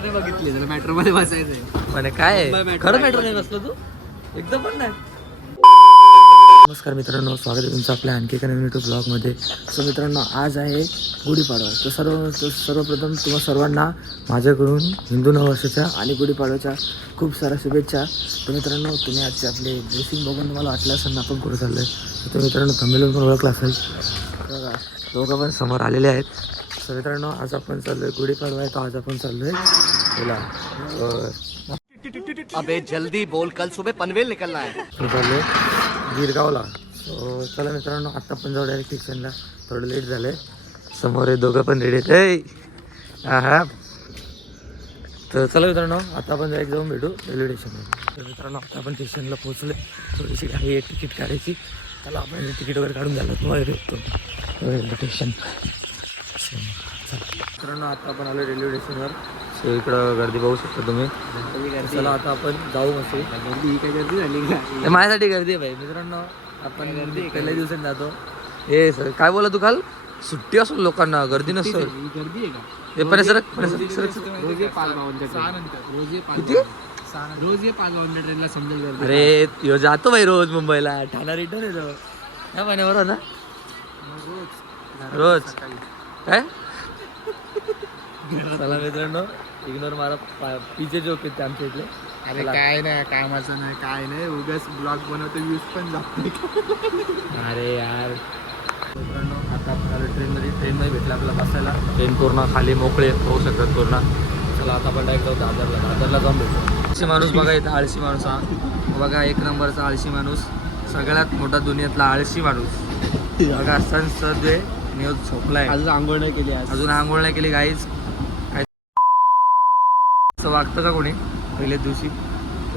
Metro नाही बघितली, जरा मेट्रो मध्ये बसायचंय. पण काय खरं मेट्रो नाही बसलो तू एकदम पण नाही. नमस्कार मित्रांनो, स्वागत आहे तुमचं आपल्या आणखी एका नवीन युट्यूब ब्लॉगमध्ये. सो मित्रांनो, आज आहे गुढीपाडवा. तर सर्वप्रथम तुम्हा सर्वांना माझ्याकडून हिंदू नववर्षाच्या आणि गुढीपाडव्याच्या खूप साऱ्या शुभेच्छा. तर मित्रांनो, तुम्ही आजचे आपले ड्रेसिंग बघून तुम्हाला वाटलं असेल ना आपण कुठं चाललं आहे. तर मित्रांनो, थंबनेलवरून पण ओळखलं असेल. बघा, दोघं पण समोर आलेले आहेत. तर मित्रांनो, आज आपण चाललो आहे गुढीपाडवा आहे, तर आज आपण चाललो आहे बोला अबे जल्दी बोल, कल सुबह पनवेल निकलना है. चाललो गिरगावला. सो चला मित्रांनो, आत्ता पण जाऊ डायरेक्ट स्टेशनला. थोडं लेट झालं आहे. समोर हे दोघं पण रेडी आहेत. हा तर चला मित्रांनो, आता आपण डायरेक्ट जाऊन भेटू रेल्वे स्टेशनला. तर मित्रांनो, आता आपण स्टेशनला पोहोचलो. थोडीशी घाई आहे तिकीट काढायची. चला आपण तिकीट वगैरे काढून झालं तुम्हाला भेटतो रेल्वे स्टेशन. मित्रांनो, आता आपण आलो रेल्वे स्टेशनवर. सो इकडं गर्दी बघू शकता तुम्ही. चला आता आपण जाऊ मस्त. गर्दी काय गर्दी झाली का? माझ्यासाठी गर्दी आहे भाई. मित्रांनो, आपण गर्दी पहिल्या दिवसात जातो. हे सर काय बोला तू काल? सुट्टी असून लोकांना गर्दी नसतं. गर्दी आहे का? हे पण सर रोज ये 5 किती? रोज ये 5 ट्रेनला समजेल गर्दी. अरे यो जातो भाई रोज मुंबईला. ठाणा रिटर्न येतो ह्या महिन्यावर ना रोज काय. चला मित्रांनो, इग्नोर मारा. पिचे जोक आहेत आमच्या इथले. अरे काय नाही, कामाचं नाही काय नाही, उगाच ब्लॉग बनवतो, व्ह्यूज पण जात नाही. अरे यार मित्रांनो, आता आपण ट्रेनमध्ये भेटला आपल्याला बसायला. ट्रेन पूर्ण खाली मोकळे होऊ शकतात पूर्ण. चला आता आपण डायरेक्ट जाऊ दादरला जाऊन भेटू. आळशी माणूस बघा इथं, आळशी माणूस हा बघा, एक नंबरचा आळशी माणूस, सगळ्यात मोठा दुनियातला आळशी माणूस बघा. सदवे न्यूज झोपलाय, अजून आंघोळ नाही केली, अजून आंघोळ नाही केली गाईज. काय असं वागतं का कोणी पहिल्याच दिवशी?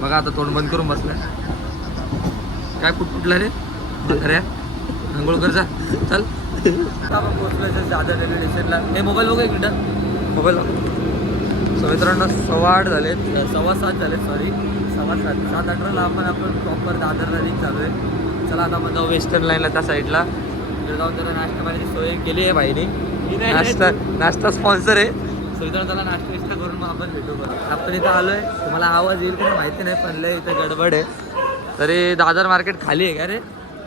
बघा आता तोंड बंद करून बसलाय. काय फुटलं रे? अरे आंघोळ कर जा, चल. आपण पोहोचलो दादर रेल्वे स्टेशनला. हे मोबाईल बघा एक मिनिट, मोबाईल बघा. सो मित्रांनो, 8:15 झालेत, 7:15 झालेत, सॉरी 7:15. 7:18ला आपण प्रॉपर दादरला रीच चालू आहे. चला आता आपण जाऊ वेस्टर्न लाईनला, त्या साईडला. तिकडे जाऊन त्याला नाश्ता पाण्याची सोय केली आहे भाईने. नाश्ता स्पॉन्सर आहे. सो मित्रांनो, त्याला नाश्ता विष्टा करून मग आपण भेटू. बरं, आपण इथं आलो आहे. तुम्हाला आवाज येईल पण माहिती नाही, पण लय इथं गडबड आहे. तरी दादर मार्केट खाली आहे का रे?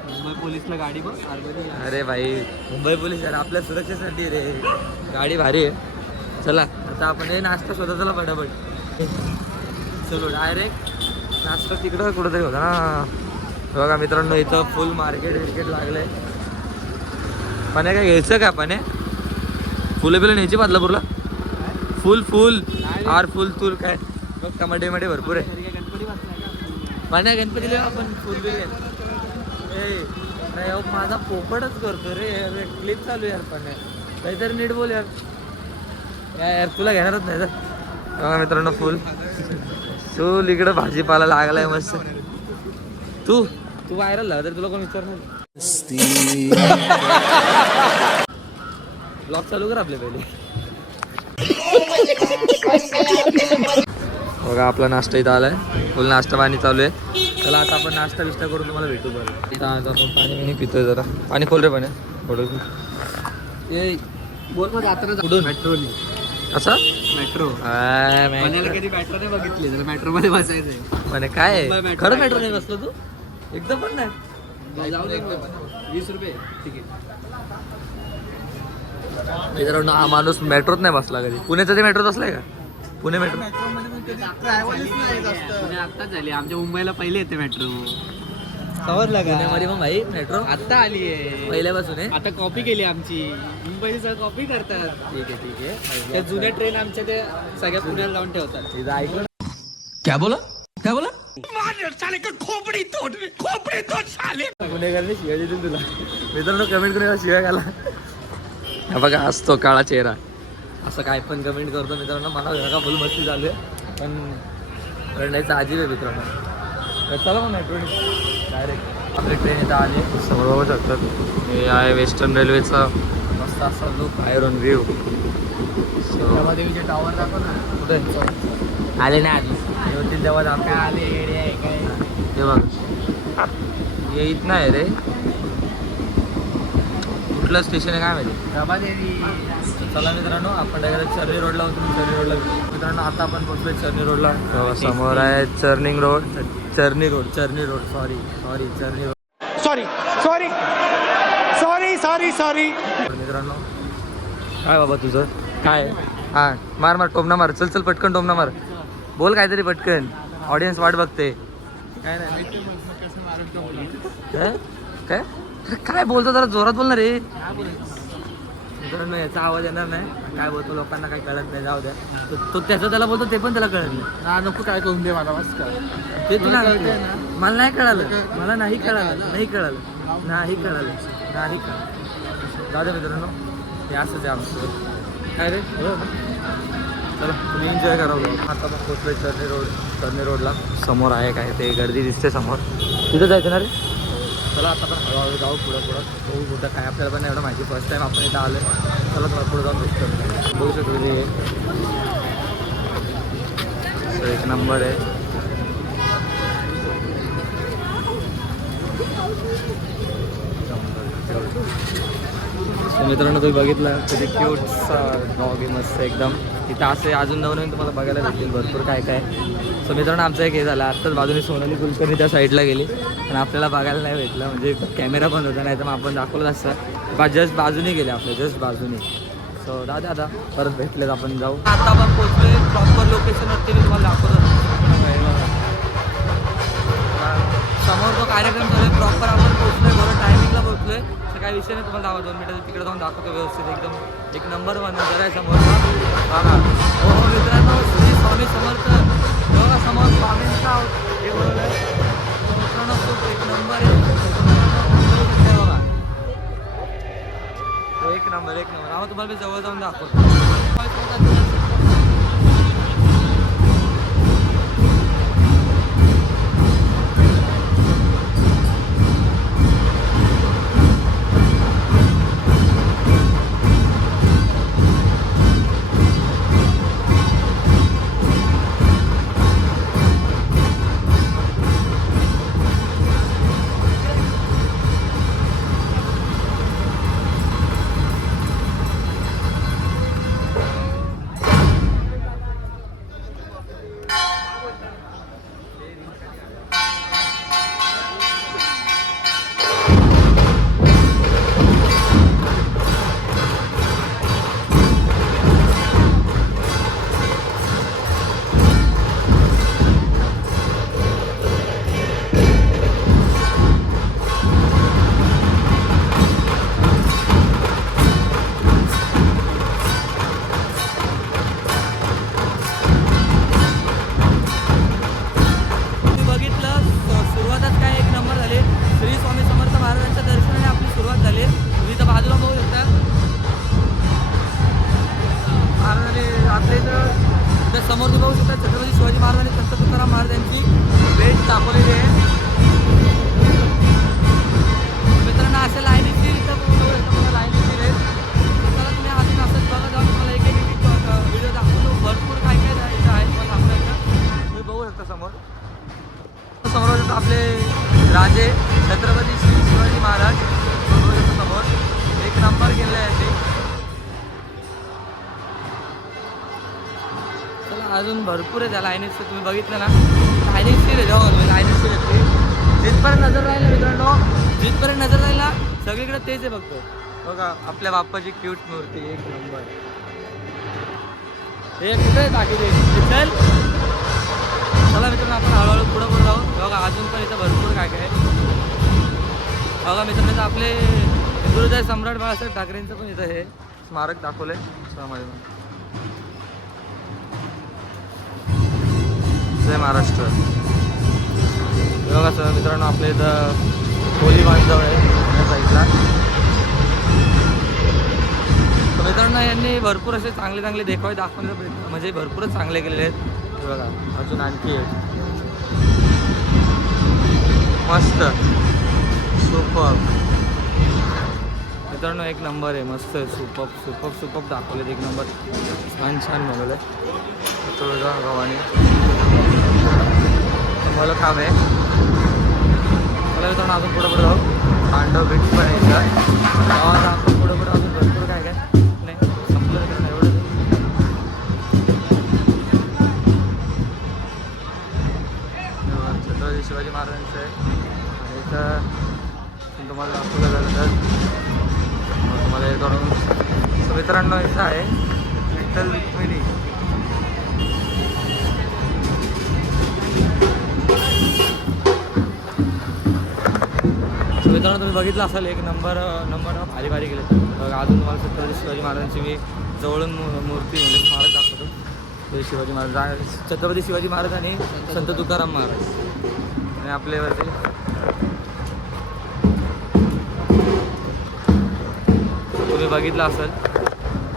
मुंबई पोलीसला गाडी बघ. अरे भाई, मुंबई पोलीस यार आपल्या सुरक्षेसाठी रे, गाडी भारी आहे. चला आता आपण हे नाश्ता शोधा. चला फटाफट चलो डायरेक्ट नाश्ता तिकडं कुठंतरी होता ना. बघा मित्रांनो, इथं फुल मार्केट लागलं आहे. पण काय घ्यायचं का पण? फुलं बिलं न्यायची बदलापूरला? फुल आर फुल तूल काय बघ, टमाटे भरपूर आहे. गणपती बसला पाण्या गणपतीला आपण फुल बिल नाही. माझा पोपटच करतो रे. अरे क्लिप चालू यार. पण काहीतरी नीट बोल यार. यार तुला घेणारच नाही तर. बघा मित्रांनो, फुल इकडं भाजीपाला लागलाय मस्त. तू व्हायरल झाला तर तुला कोण विचारणार? ब्लॉग चालू कर आपले पहिले. बघा आपला नाश्ता इथं आलाय. फुल नाश्ता पाणी चालू आहे. चला आता आपण नाश्ता बिष्टा करून तुम्हाला भेटू. बरं इथं आता आपण पाणी पितोय. जरा पाणी खोल रे पाणी थोडं. ते बोल मग आता कुठून मेट्रोनी असं मेट्रो पुण्याला कधी मेट्रो नाही बघितली, जरा मेट्रो मध्ये बसायचंय. पण काय खरं मेट्रो नाही बसलो तू एकदम पण नाही. जाऊ दे, 20 रुपये तिकीट. मित्रांनो, हा माणूस मेट्रोत नाही बसला कधी. पुण्याचं ते मेट्रोत बसलाय का? पुणे मेट्रो आत्ताच झाली. आमच्या मुंबईला पहिले येते मेट्रो. समजला का? पुण्यामध्ये मग भाई मेट्रो आत्ता आली आहे पहिल्यापासून आहे. आता कॉपी केली आमची. मुंबईचा कॉपी करतात. ठीक आहे. त्या जुन्या ट्रेन आमच्या ते सगळ्या पुण्याला लावून ठेवतात. तिथं ऐकलं क्या बोला पुणेकरांनी शिवाय देतील तुला. मित्रांनो, कमेंट करून शिवाय घाला. हा बघा, असतो काळा चेहरा. असं काय पण कमेंट करतो मित्रांनो. मला का फुल मस्ती चालू आहे, पण रडायचं अजीब आहे मित्रांनो. तर चला मग मेट्रो डायरेक्ट आपली ट्रेन इथं आली. समोर बघू शकतात, हे आहे वेस्टर्न रेल्वेचा मस्त असा लुक, बाहेरून व्ह्यू. देवीचे टॉवर दाखव ना. कुठे आले नाही आधी होतील तेव्हा दाखव. आले काय हे बघ, हे इथं आहे रे. कुठलं स्टेशन आहे काय माहिती. प्रभादेवी चला मित्रांनो, आपण डायरेक्ट चर्नी रोडला होतो. चर्नी रोडला मित्रांनो आता आपण पोहोचलोय चर्नी रोडला. समोर आहे churning road, Charni road Charni road sorry Charni road sorry. मित्रांनो काय बाबा तुझं काय? हां मार मार टोमना मार, चल पटकन टोमना मार, बोल काहीतरी पटकन, ऑडियन्स वाट बघते. काय नाही काय काय बोलतो, जरा जोरात बोलणार रे. मित्रांनो याचा आवाज येणार नाही, काय बोलतो लोकांना काही कळत नाही, जाऊ द्या. तो त्याचं त्याला बोलतो ते पण त्याला कळत नाही. नको काय करून दे मला बस का. ते तुला मला नाही कळालं, मला नाही कळालं. जाऊ द्या मित्रांनो, हे असंच आहे आमचं. काय रे चला तुम्ही एन्जॉय करा. आता मग पोचलोय चर्नी रोडला. समोर आहे काय ते गर्दी दिसते समोर, तिथं जायचं ना रे. चला आता पण हळूहळू जाऊ पुढं बघू कुठं काय, आपल्याला पण एवढं माहिती, फर्स्ट टाईम आपण इथं आलो. चला थोडं पुढं जाऊन बघतो. बघू शकतो ते एक नंबर आहे. मित्रांनो तुम्ही बघितलं किती क्यूटचा डॉग आहे, मस्त एकदम. तिथं असे अजून नवीन तुम्हाला बघायला भेटतील भरपूर काय काय. सो मित्रांनो आमचं एक हे झालं, आत्ताच बाजूने सोनाली कुलकर्णी त्या साईडला गेली आणि आपल्याला बघायला नाही भेटलं, म्हणजे कॅमेरा पण होता, नाही तर मग आपण दाखवलं असतं. जस्ट बाजूने गेले आपल्या, जस्ट बाजूने. सो दादा परत भेटलेत, आपण जाऊ. आता आपण पोहोचलोय प्रॉपर लोकेशनवरती, मी तुम्हाला दाखवतो. समोर जो कार्यक्रम चालू आहे प्रॉपर आपण पोहोचलोय, बरोबर टायमिंगला पोहोचलोय. काही विषय नाही, तुम्हाला 2 मिनिटात तिकडे जाऊन दाखवतो व्यवस्थित एकदम. एक नंबर वन नजर आहे समोर बघा. हो मित्रांनो, श्री स्वामी समर्थ बघा समोर स्वामींचा हे बोलवलं मित्रांनो, खूप एक नंबर आहे बघा. एक नंबर आम्हाला तुम्हाला मी जवळ जाऊन दाखवतो. समोर तुम्ही बघू शकता छत्रपती शिवाजी महाराज आणि संत तुकाराम महाराज यांची भेट दाखवलेली आहे. मित्रांनो अशा लाईनीची इथं लाईनीची रेट त्याला तुम्ही अजून असंच बघा जाऊन तुम्हाला एक व्हिडिओ दाखवतो. भरपूर काय काय इथं आहे तुम्हाला दाखवायचं. तुम्ही बघू शकता समोर आपले राजे छत्रपती श्री शिवाजी महाराज समोर एक नंबर केलेला आहे ते. अजून भरपूर आहे त्या लाईनीचं, तुम्ही बघितलं ना लाईनीची रे जाऊ लाईनीची येते. जिथपर्यंत नजर राहिला मित्रांनो, जिथपर्यंत नजर राहिला सगळीकडे तेच आहे बघतो. बघा आपल्या बाप्पाची क्यूट मूर्ती एक नंबर. हे कुठे बाकी ते चल. चला मित्रांनो आपण हळूहळू पुढं जाऊ. बघा अजून पण इथं भरपूर काय काय. बघा मित्रांनो आपले हिंदुहृदय सम्राट बाळासाहेब ठाकरेंचं पण इथं हे स्मारक दाखवलंय त्यामध्ये. जय महाराष्ट्र. बघा सर मित्रांनो आपल्या इथं होली बांधजवळ आहे या साईडला. तर मित्रांनो यांनी भरपूर असे चांगले चांगले देखावे दाखवण्याचा प्रयत्न म्हणजे भरपूरच चांगले केलेले आहेत. बघा अजून आणखी मस्त सुपर मित्रांनो एक नंबर आहे. मस्त सुपर दाखवलेत एक नंबर. छान बनवलं आहे. तुळजा भवानी मला काम आहे. मला मित्रांनो अजून पुढं जाऊ. पांडव भेटी पण आहे आपण पुढं अजून भरपूर काय नाही संपलं. शिवाजी महाराजांचं आहे आणि इथं तुम्हाला दाखवलं झालं तर तुम्हाला हे करून सो मित्रांनो इथं आहे विठ्ठल रुक्मिणी. सो मित्रांनो तुम्ही बघितलं असाल एक नंबर भारी भारी गेले. अजून तुम्हाला छत्रपती शिवाजी महाराजांची मी जवळून मूर्ती म्हणजे स्मारक दाखवतो. ते शिवाजी महाराज छत्रपती शिवाजी महाराज आणि संत तुकाराम महाराज आणि आपल्यावरती तुम्ही बघितलं असेल.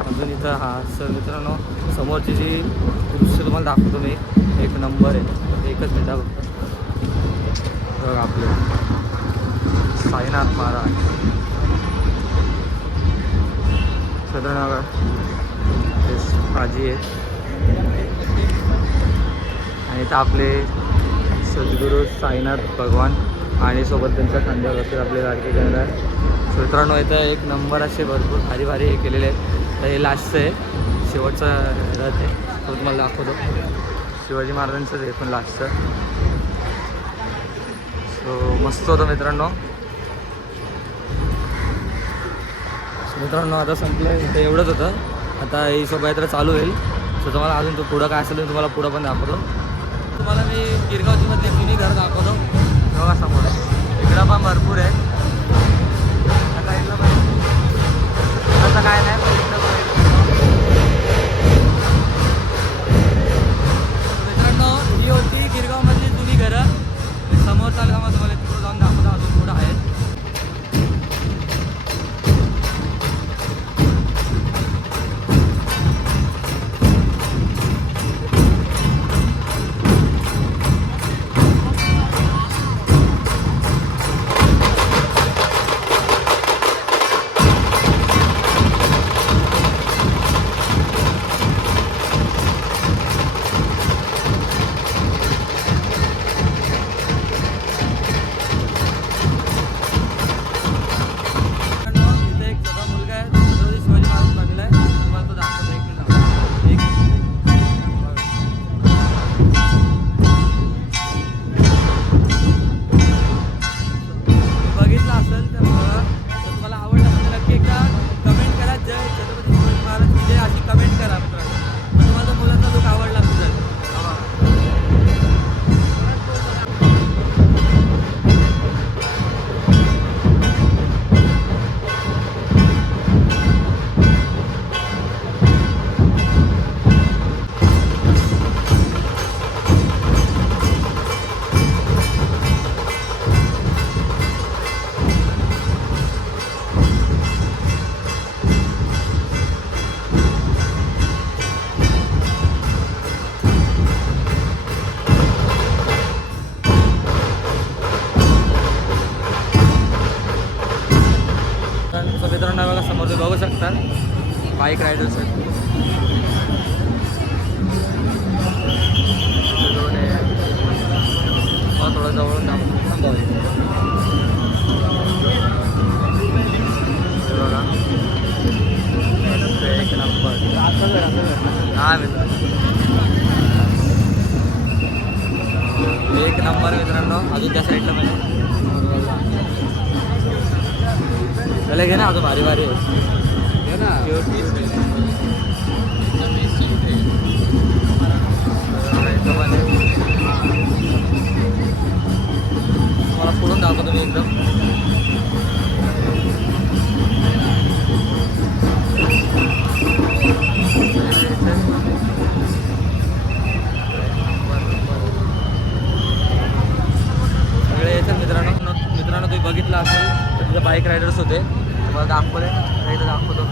अजून इथं हा सर मित्रांनो समोरची जी दृश्य तुम्हाला दाखवतो मी एक नंबर आहे. एकच मिनटा बघा आपले साईनाथ महाराज सदरनगर आजी आहे आणि इथं आपले सद्गुरू साईनाथ भगवान आणि सोबत त्यांच्या खांद्यावर असते आपले लाडके गणराज. मित्रांनो इथं एक नंबर असे भरपूर भारी भारी हे केलेले आहेत. तर हे लास्टचं आहे शेवटचा रथ आहे तो तुम्हाला दाखवतो. शिवाजी महाराजांचंच आहे पण लास्टचं. सो मस्त होतं मित्रांनो. मित्रांनो आता संपलं इथं एवढंच होतं. आता ही शोभायात्रा चालू होईल. सो तुम्हाला अजून तो पुढं काय असेल तुम्हाला पुढं पण दाखवतो. तुम्हाला मी गिरगावजीमध्ये जुनी घर दाखवतो. बघा समोर इकडं पण भरपूर आहे. आता इकडं पण असं काय नाही पण इकडं पण मित्रांनो ही होती गिरगावमधली जुनी घरं. समोर चालू मग तुम्हाला तिकडं जाऊन दाखवतो. अजून पुढं आहेत. मित्रांनो बघा समोर तुम्ही बघू शकता बाईक रायडर्स आहेत. थोडं जवळून बघा एक नंबर. हा मित्र एक नंबर मित्रांनो. अजून त्या साईडला म्हणजे त्याला घे ना अजून भारी भारी आहे ना. मला पुढून दाखवतो मी एकदम. सगळे येतात मित्रांनो तुम्ही बघितलं असेल तर तिथे बाईक रायडर्स होते. तुम्हाला दाखवले इथं दाखवतो.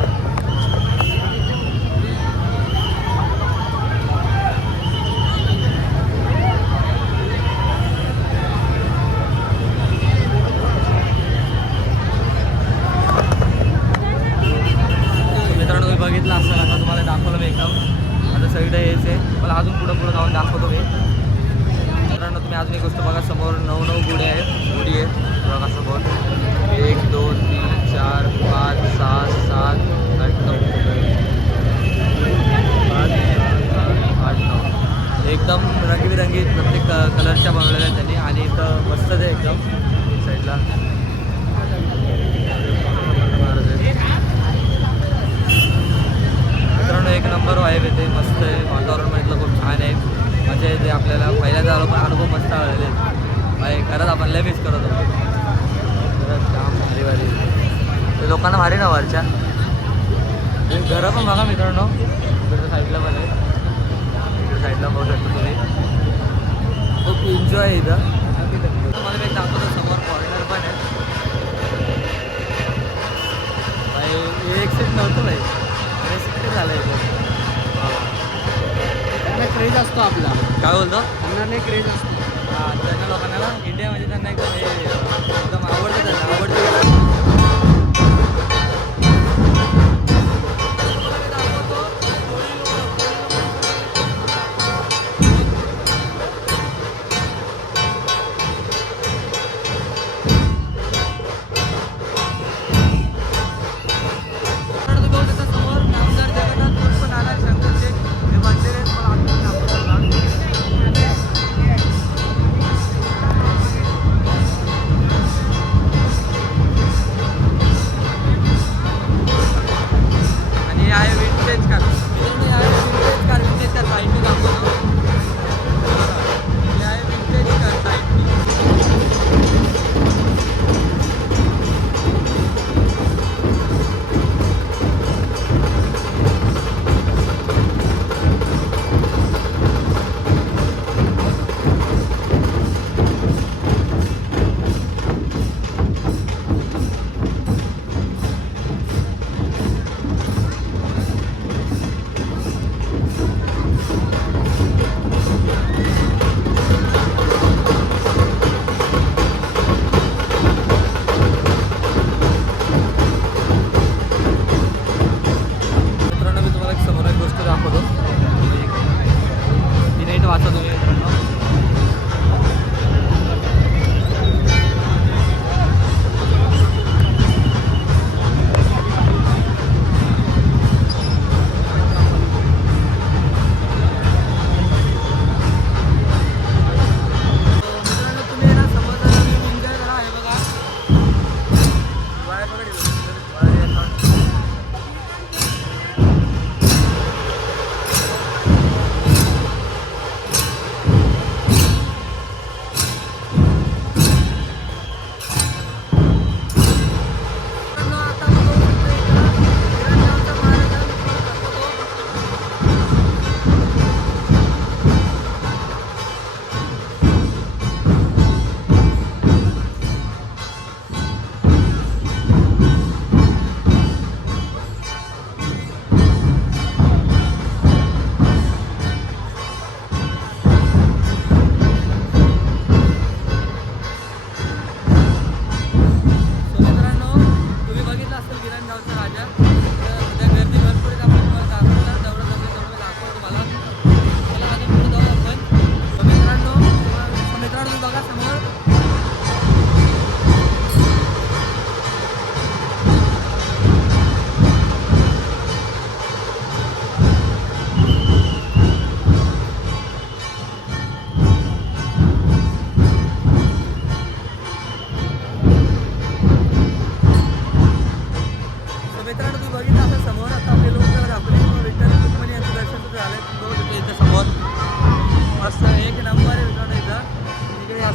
मित्रांनो तुम्ही बघितलं असेल आता तुम्हाला दाखवलं मी एकदम. आता सगळीकडे यायचे मला अजून पुढं जाऊन दाखवतो मी. मित्रांनो तुम्ही अजून एक गोष्ट बघा समोर 9 गुढी आहेत. गुढी आहेत बघा समोर 1 2 3 4 5 6 7 8 9 8 9 एकदम रंगीबिरंगी प्रत्येक कलरच्या बनवलेल्या आहेत त्यांनी. आणि इथं मस्त आहे एकदम साईडला. मित्रांनो एक नंबर वाईब येते, मस्त आहे. वातावरण म्हटलं खूप छान आहे, मजा येते आपल्याला. पहिल्यांदा आलो पण अनुभव मस्त आलेले भाई. खरंच आपण लय मिस करत होतो. खरंच काम भारी भारी. ते लोकांना भारी ना वरच्या घरं पण बघा मित्रांनो. इकडच्या साईडला पण आहे, इकडच्या साईडला बघू शकतो तुम्ही. खूप एन्जॉय आहे इथं. तुम्हाला काही दाखवतो समोर कॉर्नर पण आहे भाई. हे एक सीट नव्हतं भाई, रेसिपी झालं इथं. त्यांना क्रेज असतो आपला. काय बोलतो त्यांना नाही क्रेज असतो. हां, त्यांना लोकांना इंडियामध्ये त्यांना एकदम हे एकदम आवडतं, त्यांना आवडतं.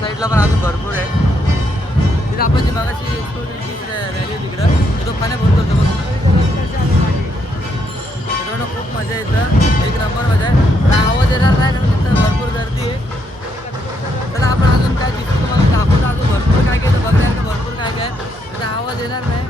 साईडला पण अजून भरपूर आहे. तिथे आपण जी मागाशी रॅली तिकडं तो पाण्या भरतो मित्रांनो. खूप मजा येतं, एक नंबर मजा आहे. आवाज येणार नाही कारण तिथं भरपूर गर्दी आहे. तर आपण अजून काय तिथे तुम्हाला दाखवतो, अजून भरपूर काय काय बघायला भरपूर काय काय. त्याचा आवाज येणार नाही.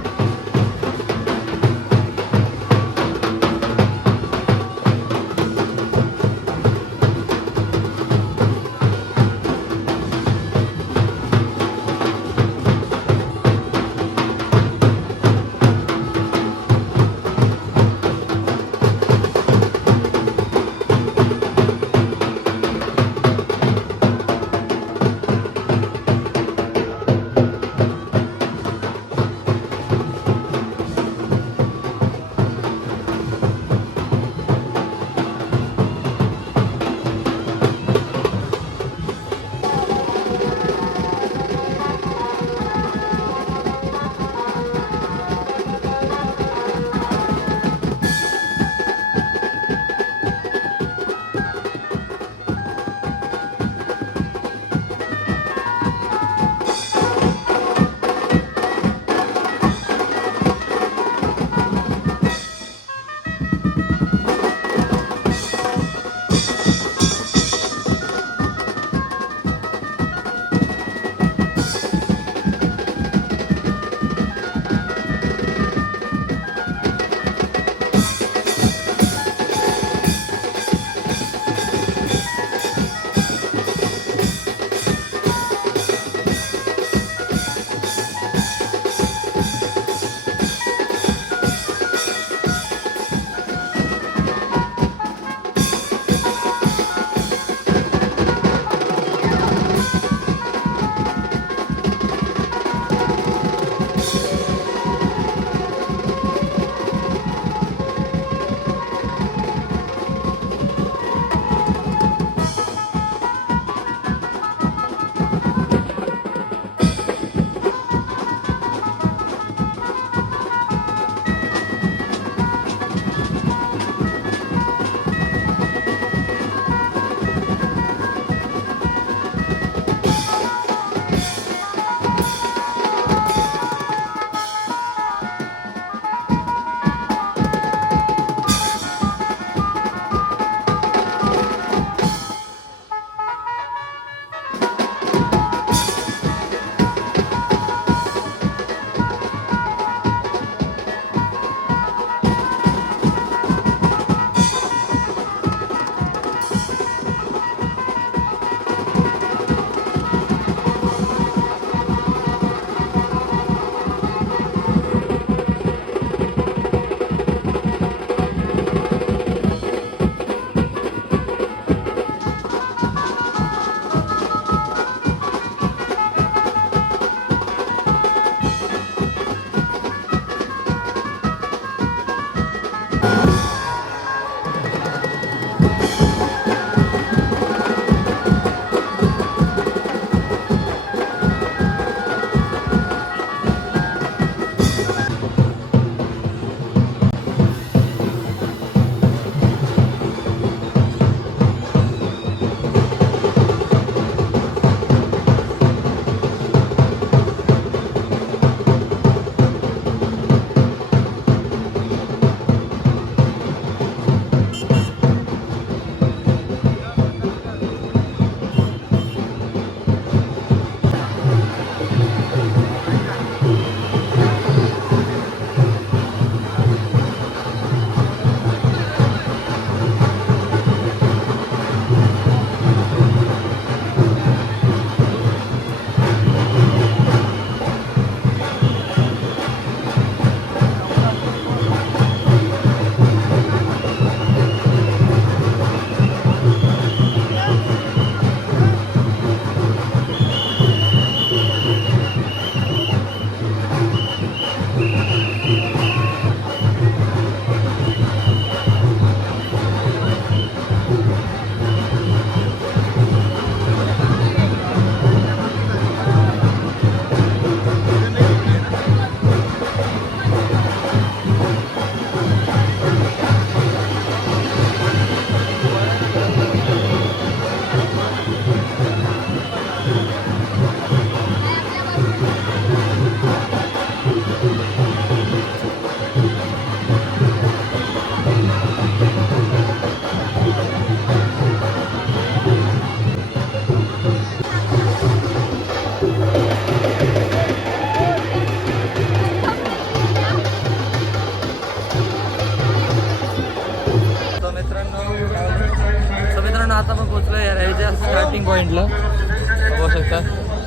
या रॅलीच्या स्टार्टिंग पॉईंटला बघू शकता.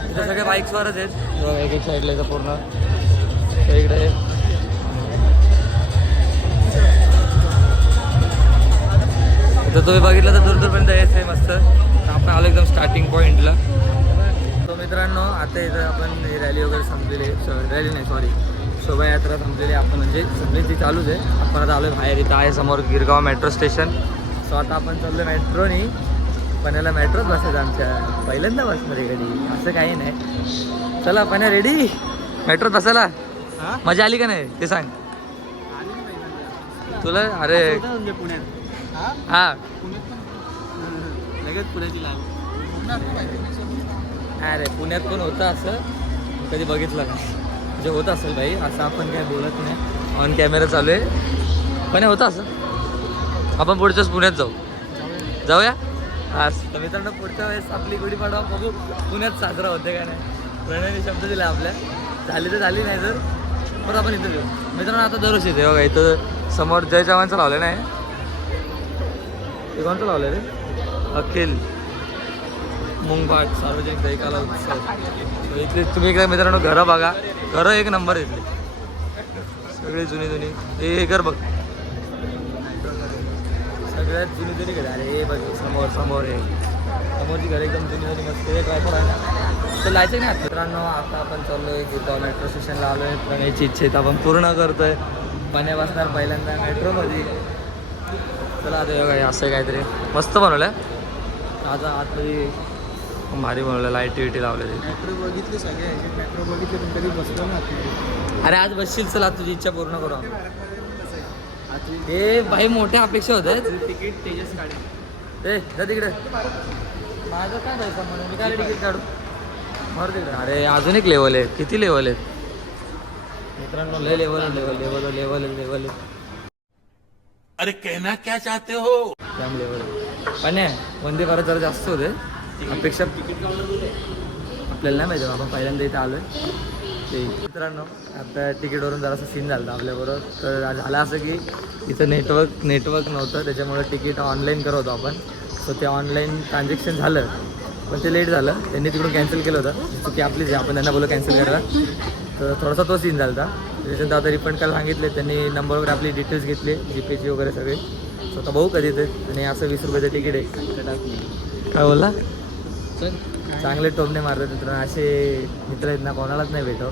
इथं सगळे बाईक्सवरच आहेत. बघा एक एक साईडला इथं पूर्ण इकडे इथं तुम्ही बघितलं तर दूरपर्यंत यायचं आहे मस्त. तर आपण आलो एकदम स्टार्टिंग पॉईंटला. तो मित्रांनो आता इथं आपण रॅली वगैरे संपलेली रॅली नाही सॉरी शोभायात्रा संपलेली आपण म्हणजे सगळी ती चालूच आहे. आपण आता आलो आहे बाहेर. इथं आहे समोर गिरगाव मेट्रो स्टेशन. सो आता आपण चाललो मेट्रोनी. पण याला मेट्रोच बसायचं आमच्या पहिल्यांदा बसणार आहे कधी असं काही नाही. चला पण रेडी मेट्रोत बसायला मजा आली का नाही ते सांग तुला. अरे पुण्यात हा लगेच पुण्याची लाग. अरे पुण्यात पण होतं असं कधी बघितलं नाही. म्हणजे होत असेल भाई असं आपण काय बोलत नाही. ऑन कॅमेरा चालू आहे पण होतं असं. आपण पुढच्याच पुण्यात जाऊया. हा तर मित्रांनो पुढच्या वेळेस आपली गुढीपाडवा बघू पुण्यात साजरा होते का नाही. प्रणयने शब्द दिला आपल्या झाली तर झाली नाही तर परत आपण इथं घेऊ. मित्रांनो आता दरवर्षी येते बघा इथं समोर जय जवानचं लावलं नाही. ते कोणतं लावलं रे अखिल मुंगभाट सार्वजनिक दहीकाला उत्सव. तर इथले तुम्ही एकदा मित्रांनो घरं बघा. घरं एक नंबर इथले सगळी जुनी हे घर बघ सगळ्यात जुनी घरं. अरे हे बघ समोर आहे समोरची घरं एकदम जुनी मस्त. एक ड्रायव्हर आहे ना तर लायचं नाही. मित्रांनो आता आपण चाललो आहे गिरगाव मेट्रो स्टेशनला आलो आहे. प्रणयची इच्छा आपण पूर्ण करतो आहे. पाण्या बसणार पहिल्यांदा मेट्रोमध्ये. चला आता बघा असं काहीतरी मस्त बनवलं आहे. आता आतमध्ये भारी बनवलं. लाईटी विटी लावलेली. मेट्रो बघितली सगळे मेट्रो बघितले पण कधी बसलो ना. अरे आज बसशील चला तुझी इच्छा पूर्ण करू. हे भाई मोठ्या अपेक्षा होत्या. तिकीट तेजस काढे ए जा तिकडे. माझं काय जायचं म्हणून मी काय तिकीट काढू बरं तिकडे. अरे अजून एक लेवल आहे. किती लेवल आहेत मित्रांनो. लय लेवल अरे कहना क्या चाहते हो. जाम लेवल पण वंदे भारत जरा जास्त होते अपेक्षा. आपल्याला नाही माहिती आपण पहिल्यांदा इथे आलो आहे ते. मित्रांनो आता तिकीटवरून जरासं सीन झालं आपल्याबरोबर. तर झालं असं की इथं नेटवर्क नव्हतं त्याच्यामुळे तिकीट ऑनलाईन करत होतो आपण. सो ते ऑनलाईन ट्रान्झॅक्शन झालं पण ते लेट झालं. त्यांनी तिकडून कॅन्सल केलं होतं. चुकी आपलीच आहे. आपण त्यांना बोललो कॅन्सल करा. तर थोडासा तो सीन झाला होता. त्याच्यानंतर आता रिफंड करायला सांगितले त्यांनी. नंबर वगैरे आपली डिटेल्स घेतले जीपेची वगैरे सगळे. स्वतः भाऊ कधी येते आणि असं 20 रुपयाचं तिकीट आहे. काय बोलला चांगले टोमणे मारतात मित्रांनो. असे मित्र आहेत ना कोणालाच नाही भेटव.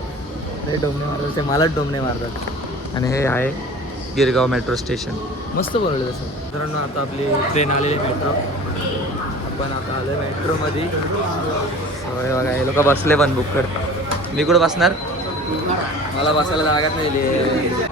ते टोमणे मारतात ते मलाच टोमणे मारतात. आणि हे आहे गिरगाव मेट्रो स्टेशन मस्त बनवलं तसं. मित्रांनो आता आपली ट्रेन आलेली मेट्रो. आपण आता आलो मेट्रोमध्ये. हे बघा हे लोक बसले पण बुक करतात. मी कुठं बसणार मला बसायला जागाच नाही दिली.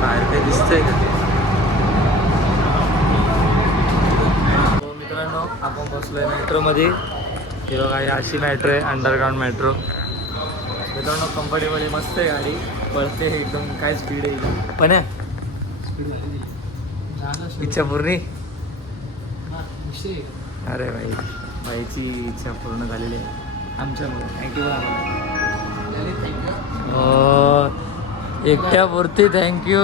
बाहेर काही दिसतंय का. मित्रांनो आपण बसलोय मेट्रोमध्ये. हे बघा अशी मेट्रो आहे अंडरग्राऊंड मेट्रो. मित्रांनो कम्फर्टेबल आहे मस्त आहे गाडी. पळते एकदम काय स्पीड आहे पण इच्छा पूर्ण. अरे बाईची इच्छा पूर्ण झालेली आहे आमच्यामुळे. Thank you एकट्यापुरती thank you.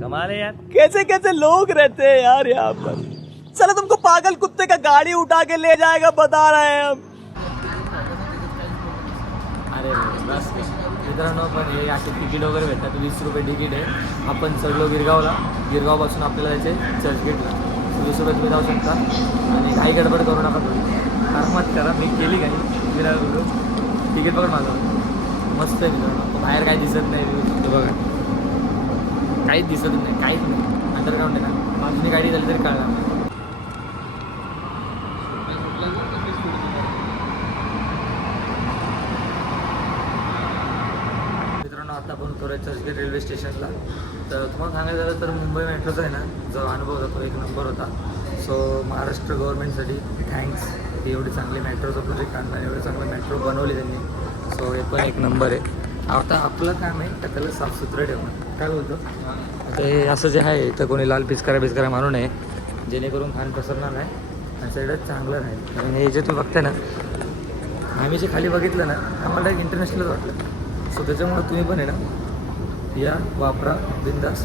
कमाल है यार. कैसे कैसे लोग रहते हैं यार यहाँ पर. चलो तुमको पागल कुत्ते का गाड़ी उठा के ले जाएगा बता रहे हैं हम. अरे बस मित्रांनो पण हे असे तिकीट वगैरे भेटतात. 20 रुपये तिकीट आहे. आपण चढलो गिरगावपासून आपल्याला जायचे चर्चगेटला. 20 रुपये तुम्ही जाऊ शकता. आणि काही गडबड करू नका तुम्ही. आरामात करा. मी केली काही गिराव तिकीट बघा माझं मस्त आहे मित्रांनो. बाहेर काही दिसत नाही बघा काहीच दिसत नाही काहीच नाही. अंडरग्राऊंड आहे ना. बाजूने गाडी झाली तरी कळणार नाही. मित्रांनो आता आपण उतरलो चर्चगेट रेल्वे स्टेशनला. तर तुम्हाला सांगायचं झालं तर मुंबई मेट्रोचा आहे ना जो अनुभव होता तो एक नंबर होता. सो महाराष्ट्र गव्हर्नमेंटसाठी थँक्स. एवढी चांगली मेट्रोचा प्रोजेक्ट आणला. एवढं चांगलं मेट्रो बनवली त्यांनी. सो हे पण एक नंबर आहे. आता आपलं काम आहे का त्याला साफसुथरं ठेवणं. काय बोलतो आता हे असं जे आहे तर कोणी लाल पिचकाऱ्या मारू नये, जेणेकरून खाण पसरणार नाही आणि सगळं चांगलं राहील. कारण हे जे तुम्ही बघताय ना, आम्ही जे खाली बघितलं ना आम्हाला एक इंटरनॅशनलच वाटलं. सो त्याच्यामुळे तुम्ही पण आहे ना या वापरा बिंदास,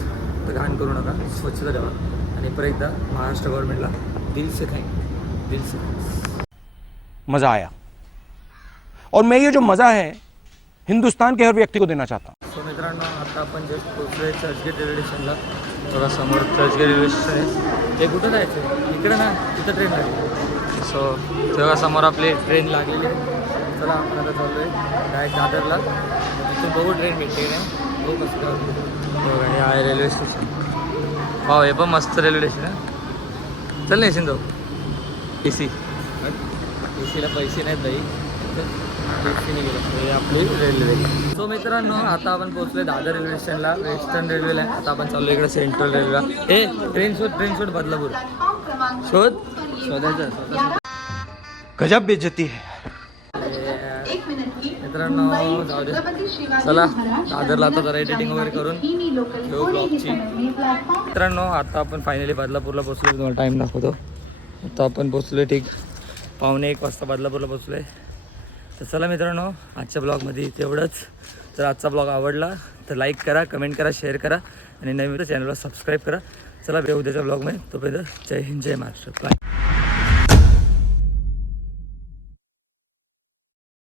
तर घाण करू नका, स्वच्छता ठेवा. आणि परत एकदा महाराष्ट्र गव्हर्नमेंटला दिल से थँक, दिल से मज़ा आया और मैं ये जो मज़ा है हिंदुस्तान के हर व्यक्ति को देना चाहता हूँ. सो मित्रांनो आता आपण जस्ट पोहोचलो आहे चर्चगेट रेल्वे स्टेशनला. बघा समोर चर्चगेट रेल्वे स्टेशन आहे. ते कुठं जायचं इकडे ना, तिथं ट्रेन लागली. सो तेव्हा समोर आपली ट्रेन लागलेली आहे. चला आपण आता चाललो आहे डायरेक्ट दादरला. तिथून बघू ट्रेन भेटते नाही, बघू कसं. बघा हे आहे रेल्वे स्टेशन. हो हे पण मस्त रेल्वे स्टेशन आहे. चल नाही शिंदो ए सीला पैसे नाहीत बाई, हे आपली रेल्वे. सो मित्रांनो आता आपण पोहोचलोय दादर रेल्वे स्टेशनला, वेस्टर्न रेल्वेला. आता आपण चाललो इकडे सेंट्रल रेल्वेला. हे ट्रेन शोध बदलापूर शोधायचं. गजब बेइज्जती है. मित्रांनो जाऊ दे, चला दादरला आता जरा एडिटिंग वगैरे करून घेऊ ब्लॉगची. मित्रांनो आता आपण फायनली बदलापूरला पोहोचलो. तुम्हाला टाईम दाखवतो. आता आपण पोहोचलो ठीक 1:15 वाजता बदलापूरला पोहोचलो आहे. तर चला मित्रांनो आजच्या ब्लॉगमध्ये तेवढंच. जर आजचा ब्लॉग आवडला तर लाईक करा, कमेंट करा, शेअर करा आणि नवीन चॅनलला सबस्क्राईब करा. चला भेटू उद्याच्या ब्लॉगमध्ये. तोपर्यंत जय हिंद, जय महाराष्ट्र, बाय.